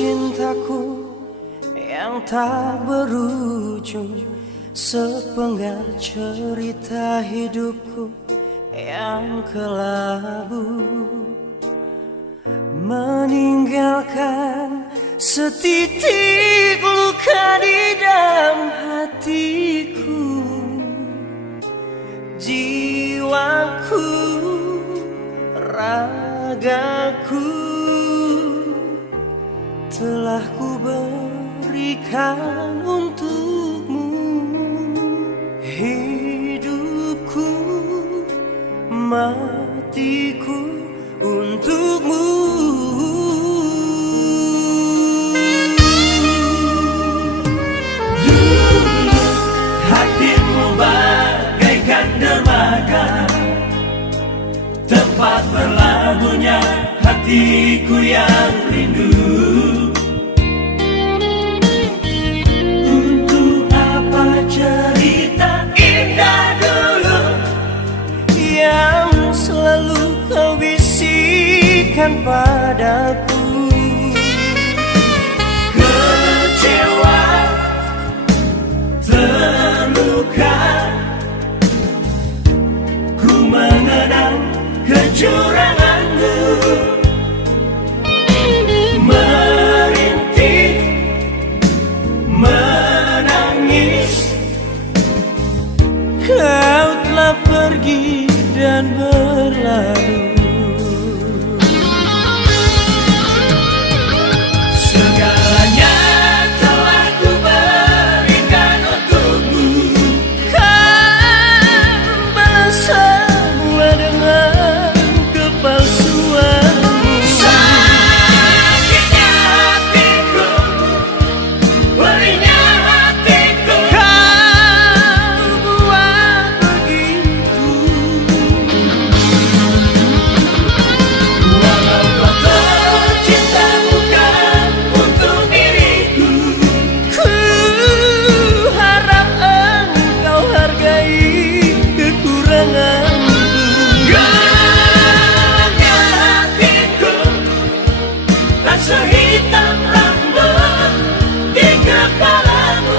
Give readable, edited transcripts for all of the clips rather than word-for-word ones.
cintaku yang tak berujung, sepenggal cerita hidupku yang kelabu, meninggalkan setitik luka di dalam hatiku. Jiwaku, ragaku telah ku berikan untukmu. Hidupku, matiku untukmu. Dulu hatimu bagaikan dermaga, tempat berlabuhnya hatiku yang rindu. Untuk apa cerita indah dulu yang selalu kau bisikan padaku. Kecewa, terluka, ku mengenang kecuranganmu, merintih, menangis. Kau telah pergi dan berlalu. Segalanya telah ku berikan untukmu. Kau balas semua dengan kepalsuanmu. Sakitnya hatiku, perihnya hatiku, Kau buat begitu. walau kau tercinta bukan untuk diriku. Ku harap engkau hargai kekuranganku. Gelapnya hatiku, tak sehitam rambut di kepalamu.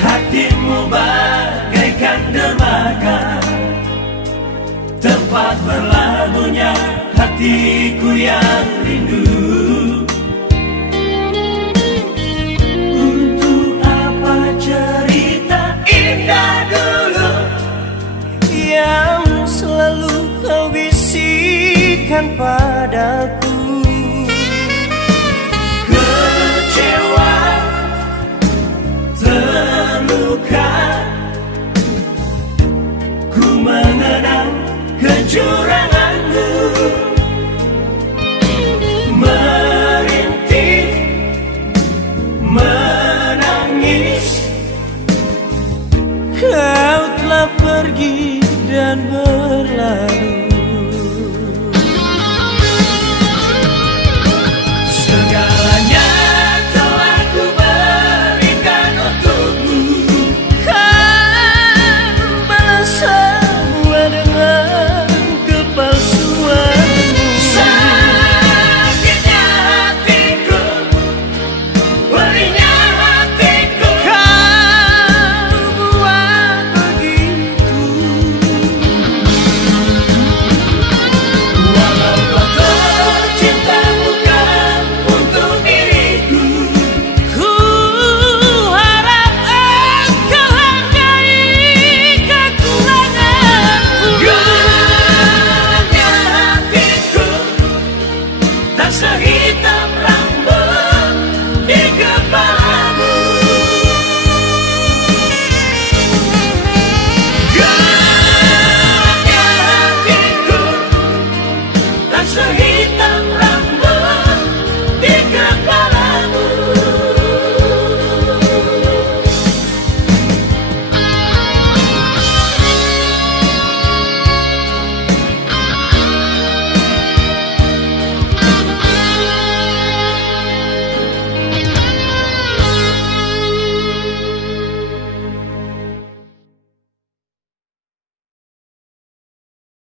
Hatimu bagaikan dermaga, tempat berlabuhnya hatiku yang rindu. Untuk apa cerita indah dulu Yang selalu kau bisikan padaku. kecewa, terluka, ku mengenang kecuranganmu, merintih, menangis. Kau telah pergi dan berlalu. Segalanya telah ku berikan untukmu. Kau balas semua dengan kepalsuanmu. Sakitnya hatiku, perihnya hatiku, Kau buat begitu. kembali